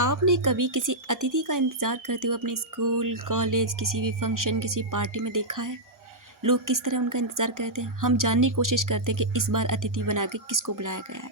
आपने कभी किसी अतिथि का इंतज़ार करते हुए अपने स्कूल, कॉलेज, किसी भी फंक्शन, किसी पार्टी में देखा है? लोग किस तरह उनका इंतज़ार करते हैं। हम जानने की कोशिश करते हैं कि इस बार अतिथि बना के किसको बुलाया गया है।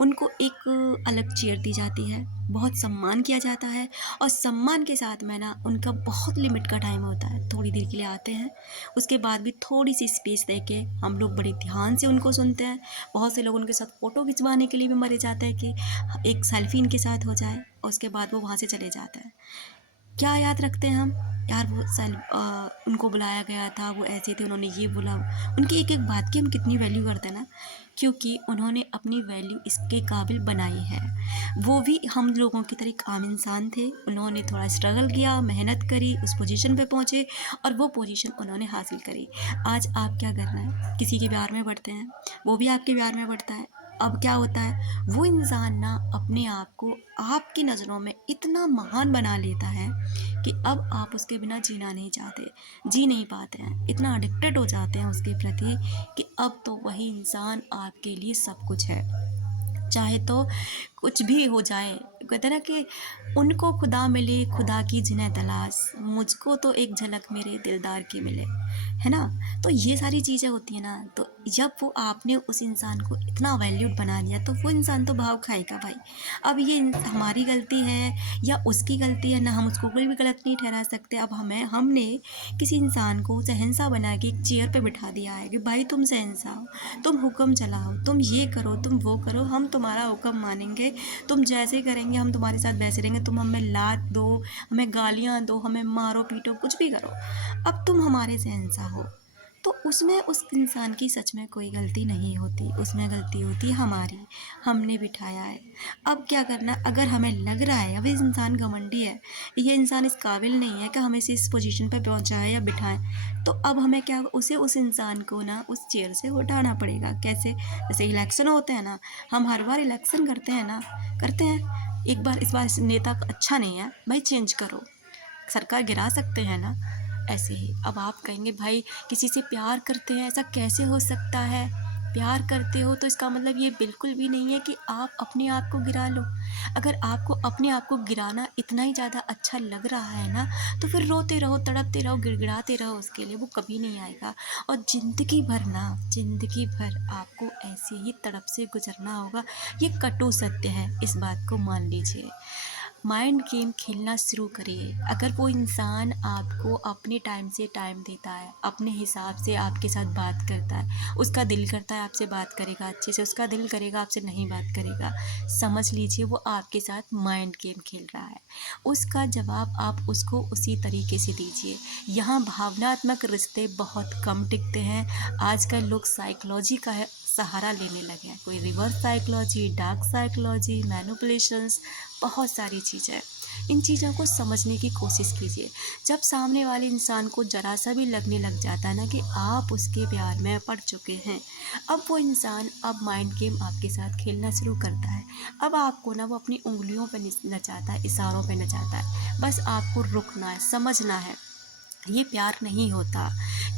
उनको एक अलग चेयर दी जाती है, बहुत सम्मान किया जाता है और सम्मान के साथ में ना उनका बहुत लिमिट का टाइम होता है। थोड़ी देर के लिए आते हैं, उसके बाद भी थोड़ी-सी स्पेस दे के हम लोग बड़े ध्यान से उनको सुनते हैं। बहुत से लोग उनके साथ फ़ोटो खिंचवाने के लिए भी मरे जाते हैं कि एक सेल्फ़ी इनके साथ हो जाए और उसके बाद वो वहाँ से चले जाते हैं। क्या याद रखते हैं हम? यार वो उनको बुलाया गया था, वो ऐसे थे, उन्होंने ये बोला। उनकी एक-एक बात की हम कितनी वैल्यू करते हैं ना, क्योंकि उन्होंने अपनी वैल्यू इसके काबिल बनाई है। वो भी हम लोगों की तरह एक आम इंसान थे, उन्होंने थोड़ा स्ट्रगल किया, मेहनत करी, उस पोजीशन पे पहुँचे और वो पोजीशन उन्होंने हासिल करी। आज आप क्या कर रहे हैं? किसी के प्यार में पड़ते हैं, वो भी आपके प्यार में पड़ता है। अब क्या होता है, वो इंसान ना अपने आप को आपकी नज़रों में इतना महान बना लेता है कि अब आप उसके बिना जीना नहीं चाहते, जी नहीं पाते हैं, इतना एडिक्टेड हो जाते हैं उसके प्रति कि अब तो वही इंसान आपके लिए सब कुछ है। चाहे तो कुछ भी हो जाए, कहते हैं ना कि उनको खुदा मिले, खुदा की जिन्हें तलाश, मुझको तो एक झलक मेरे दिलदार की मिले, है ना? तो ये सारी चीज़ें होती हैं ना, तो जब वो आपने उस इंसान को इतना वैल्यूड बना दिया तो वो इंसान तो भाव खाएगा भाई। अब ये हमारी गलती है या उसकी गलती है ना, हम उसको कोई भी गलत नहीं ठहरा सकते। अब हमने किसी इंसान को शहंशाह बना के एक चेयर पे बिठा दिया है कि भाई तुम शहंशाह हो, तुम हुक्म चलाओ, तुम ये करो, तुम वो करो, हम तुम्हारा हुक्म मानेंगे, तुम जैसे करेंगे हम तुम्हारे साथ वैसे रहेंगे, तुम हमें लात दो, हमें गालियाँ दो, हमें मारो पीटो, कुछ भी करो, अब तुम हमारे शहंशाह हो। तो उसमें उस इंसान की सच में कोई गलती नहीं होती, उसमें गलती होती है हमारी, हमने बिठाया है। अब क्या करना, अगर हमें लग रहा है अब ये इंसान घमंडी है, ये इंसान इस काबिल नहीं है कि हम इसे इस पोजीशन पर पहुंचाएं या बिठाएं, तो अब हमें क्या, उसे उस इंसान को ना उस चेयर से उठाना पड़ेगा। कैसे? जैसे इलेक्शन होते हैं ना, हम हर बार इलेक्शन करते हैं ना, करते हैं, एक बार इस बार इस नेता अच्छा नहीं है भाई, चेंज करो, सरकार गिरा सकते हैं ना। ऐसे ही अब आप कहेंगे भाई किसी से प्यार करते हैं, ऐसा कैसे हो सकता है? प्यार करते हो तो इसका मतलब ये बिल्कुल भी नहीं है कि आप अपने आप को गिरा लो। अगर आपको अपने आप को गिराना इतना ही ज़्यादा अच्छा लग रहा है ना, तो फिर रोते रहो, तड़पते रहो, गिड़गिड़ाते रहो उसके लिए, वो कभी नहीं आएगा। और ज़िंदगी भर ना, ज़िंदगी भर आपको ऐसे ही तड़प से गुजरना होगा। ये कटु सत्य है, इस बात को मान लीजिए। माइंड गेम खेलना शुरू करिए। अगर वो इंसान आपको अपने टाइम से टाइम देता है, अपने हिसाब से आपके साथ बात करता है, उसका दिल करता है आपसे बात करेगा अच्छे से, उसका दिल करेगा आपसे नहीं बात करेगा, समझ लीजिए वो आपके साथ माइंड गेम खेल रहा है। उसका जवाब आप उसको उसी तरीके से दीजिए। यहाँ भावनात्मक रिश्ते बहुत कम टिकते हैं। आजकल लोग साइकोलॉजी का है सहारा लेने लगे हैं, कोई reverse psychology, dark psychology, manipulations, बहुत सारी चीज़ें। इन चीज़ों को समझने की कोशिश कीजिए। जब सामने वाले इंसान को ज़रा सा भी लगने लग जाता है ना कि आप उसके प्यार में पड़ चुके हैं, अब वो इंसान अब माइंड गेम आपके साथ खेलना शुरू करता है। अब आपको ना वो अपनी उंगलियों पे नचाता है, इशारों पे नचाता है। बस आपको रुकना है, समझना है, ये प्यार नहीं होता,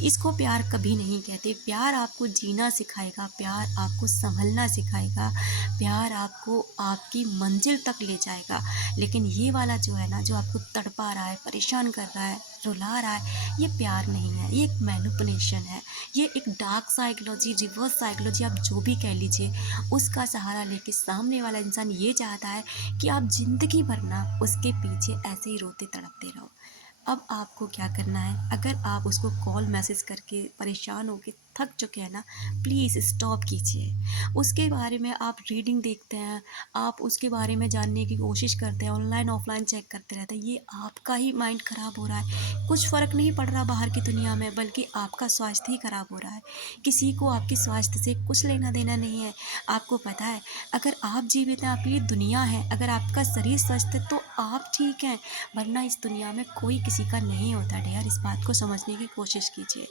इसको प्यार कभी नहीं कहते। प्यार आपको जीना सिखाएगा, प्यार आपको संभलना सिखाएगा, प्यार आपको आपकी मंजिल तक ले जाएगा। लेकिन ये वाला जो है ना, जो आपको तड़पा रहा है, परेशान कर रहा है, रुला रहा है, ये प्यार नहीं है, ये एक मैनिपुलेशन है, ये एक डार्क साइकोलॉजी, रिवर्स साइकोलॉजी, आप जो भी कह लीजिए, उसका सहारा लेके सामने वाला इंसान ये चाहता है कि आप ज़िंदगी भर ना उसके पीछे ऐसे ही रोते तड़पते रहो। अब आपको क्या करना है, अगर आप उसको कॉल मैसेज करके परेशान होके थक चुके हैं ना, प्लीज़ स्टॉप कीजिए। उसके बारे में आप रीडिंग देखते हैं, आप उसके बारे में जानने की कोशिश करते हैं, ऑनलाइन ऑफलाइन चेक करते रहते हैं, ये आपका ही माइंड ख़राब हो रहा है। कुछ फ़र्क नहीं पड़ रहा बाहर की दुनिया में, बल्कि आपका स्वास्थ्य ही ख़राब हो रहा है। किसी को आपके स्वास्थ्य से कुछ लेना देना नहीं है। आपको पता है, अगर आप जीवित हैं, आपके लिए दुनिया है, अगर आपका शरीर स्वस्थ है तो आप ठीक हैं, वरना इस दुनिया में कोई किसी का नहीं होता डियर। इस बात को समझने की कोशिश कीजिए।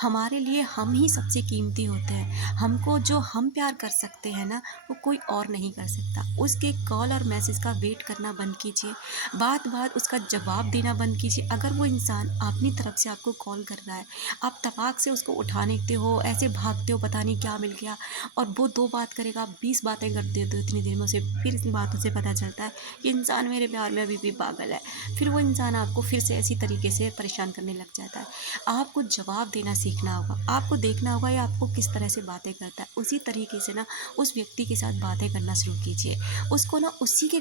हमारे लिए हम ही ही सबसे कीमती होते हैं। हमको जो हम प्यार कर सकते हैं ना, वो कोई और नहीं कर सकता। उसके कॉल और मैसेज का वेट करना बंद कीजिए, बात-बात उसका जवाब देना बंद कीजिए। अगर वो इंसान अपनी तरफ से आपको कॉल कर रहा है, आप तपाक से उसको उठाते हो, ऐसे भागते हो पता नहीं क्या मिल गया, और वो 2 बात करेगा, आप 20 बातें कर देते हो इतनी देर में। उसे फिर इन बातों से पता चलता है कि इंसान मेरे प्यार में अभी भी पागल है। फिर वो इंसान आपको फिर से इसी तरीके से परेशान करने लग जाता है। आपको जवाब देना सीखना होगा, आपको देखना होगा ये आपको किस तरह से बातें करता है, उसी तरीके से ना उस व्यक्ति के साथ बातें करना शुरू कीजिए। उसको ना उसी के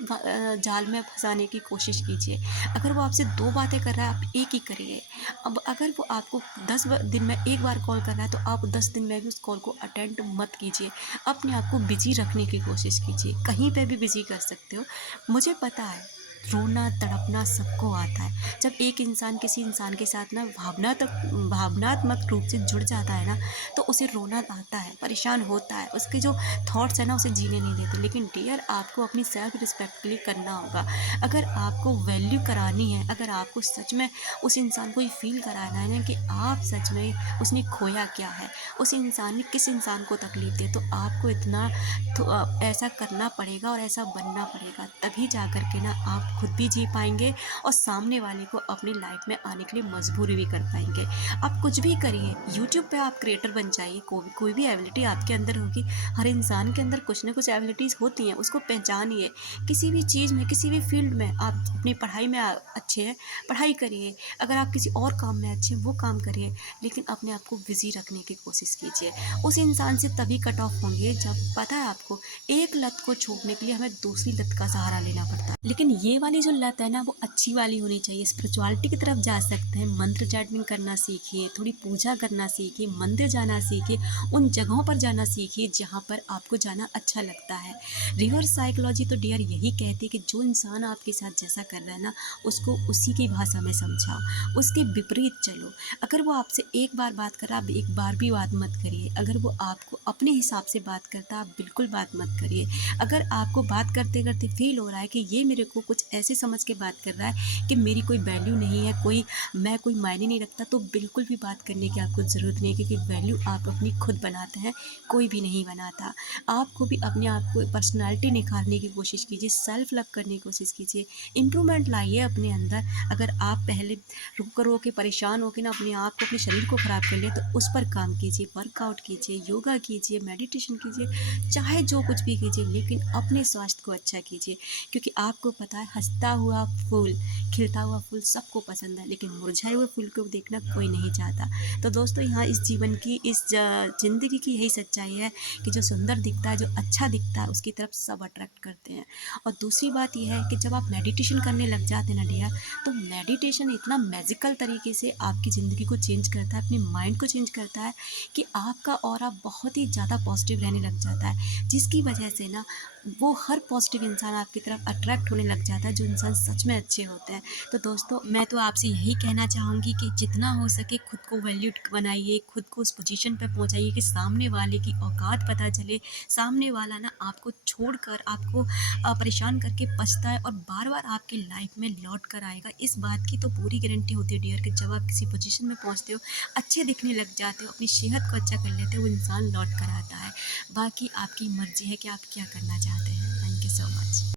जाल में फँसाने की कोशिश कीजिए। अगर वो आपसे 2 बातें कर रहा है, आप 1 ही करिए। अब अगर वो आपको 10 दिन में 1 बार कॉल कर रहा है, तो आप 10 दिन में भी उस कॉल को अटेंड मत कीजिए। अपने आप को बिज़ी रखने की कोशिश कीजिए, कहीं पे भी बिज़ी कर सकते हो। मुझे पता है, रोना तड़पना सबको आता है। जब एक इंसान किसी इंसान के साथ ना भावनात्मक रूप से जुड़ जाता है ना, तो उसे रोना आता है, परेशान होता है, उसके जो थॉट्स हैं ना उसे जीने नहीं देते। लेकिन डियर, आपको अपनी सेल्फ रिस्पेक्ट के लिए करना होगा। अगर आपको वैल्यू करानी है, अगर आपको सच में उस इंसान को ये फील कराना है ना कि आप सच में उसने खोया क्या है, उस इंसान ने किस इंसान को तकलीफ दी, तो आपको इतना ऐसा करना पड़ेगा और ऐसा बनना पड़ेगा। तभी जा कर के ना आप खुद भी जी पाएंगे और सामने वाले को अपनी लाइफ में आने के लिए मजबूर भी कर पाएंगे। आप कुछ भी करिए, यूट्यूब पे आप क्रिएटर बन जाइए, कोई भी एबिलिटी आपके अंदर होगी। हर इंसान के अंदर कुछ ना कुछ एबिलिटीज़ होती हैं, उसको पहचानिए। किसी भी चीज़ में, किसी भी फील्ड में, आप अपनी पढ़ाई में अच्छे हैं, पढ़ाई करिए। अगर आप किसी और काम में अच्छे हैं, वो काम करिए, लेकिन अपने आप को बिज़ी रखने की कोशिश कीजिए। उस इंसान से तभी कट ऑफ होंगे जब, पता है आपको, एक लत को छोड़ने के लिए हमें दूसरी लत का सहारा लेना पड़ता है। लेकिन ये वाली जो लत है ना, वो अच्छी वाली होनी चाहिए। स्पिरिचुअलिटी की तरफ जा सकते हैं, मंत्र चैंटिंग करना सीखिए, थोड़ी पूजा करना सीखिए, मंदिर जाना सीखिए, उन जगहों पर जाना सीखिए जहाँ पर आपको जाना अच्छा लगता है। रिवर्स साइकोलॉजी तो डियर यही कहती है कि जो इंसान आपके साथ जैसा कर रहा है ना, उसको उसी की भाषा में समझाओ, उसके विपरीत चलो। अगर वो आपसे एक बार बात कर रहा है, आप एक बार भी बात मत करिए। अगर वो आपको अपने हिसाब से बात करता है, आप बिल्कुल बात मत करिए। अगर आपको बात करते करते फील हो रहा है कि ये मेरे को कुछ ऐसे समझ के बात कर रहा है कि मेरी कोई वैल्यू नहीं है, मैं कोई मायने नहीं रखता, तो बिल्कुल भी बात करने की आपको ज़रूरत नहीं है, क्योंकि वैल्यू आप अपनी खुद बनाते हैं, कोई भी नहीं बनाता। आपको भी अपने आप को पर्सनैलिटी निखारने की कोशिश कीजिए, सेल्फ लव करने की कोशिश कीजिए, इम्प्रूवमेंट लाइए अपने अंदर। अगर आप पहले रुक रो के परेशान हो के ना अपने आप को, अपने शरीर को ख़राब कर ले, तो उस पर काम कीजिए, वर्कआउट कीजिए, योगा कीजिए, मेडिटेशन कीजिए, चाहे जो कुछ भी कीजिए, लेकिन अपने स्वास्थ्य को अच्छा कीजिए। क्योंकि आपको पता है, हंसता हुआ फूल, खिलता हुआ फूल सबको पसंद है, लेकिन मुरझाए हुए फूल को देखना कोई नहीं चाहता। तो दोस्तों, यहाँ इस जीवन की, इस ज़िंदगी की यही सच्चाई है कि जो सुंदर दिखता है, जो अच्छा दिखता है, उसकी तरफ सब अट्रैक्ट करते हैं। और दूसरी बात यह है कि जब आप मेडिटेशन करने लग जाते हैं ना डियर, तो मेडिटेशन इतना मैजिकल तरीके से आपकी ज़िंदगी को चेंज करता है, अपने माइंड को चेंज करता है, कि आपका ऑरा बहुत ही ज़्यादा पॉजिटिव रहने लग जाता है, जिसकी वजह से ना वो हर पॉजिटिव इंसान आपकी तरफ अट्रैक्ट होने लग जाता है, जो इंसान सच में अच्छे होते हैं। तो दोस्तों, मैं तो आपसे यही कहना चाहूँगी कि जितना हो सके खुद को वैल्यूड बनाइए, खुद को उस पोजीशन पे पहुँचाइए कि सामने वाले की औकात पता चले, सामने वाला ना आपको छोड़कर, आपको परेशान करके पछताए और बार-बार आपकी लाइफ में लौट कर आएगा। इस बात की तो पूरी गारंटी होती है डियर कि जब आप किसी पोजीशन में पहुँचते हो, अच्छे दिखने लग जाते हो, अपनी सेहत को अच्छा कर लेते हो, वो इंसान लौट कर आता है। बाकी आपकी मर्ज़ी है कि आप क्या करना चाहते हैं। Thank you so much.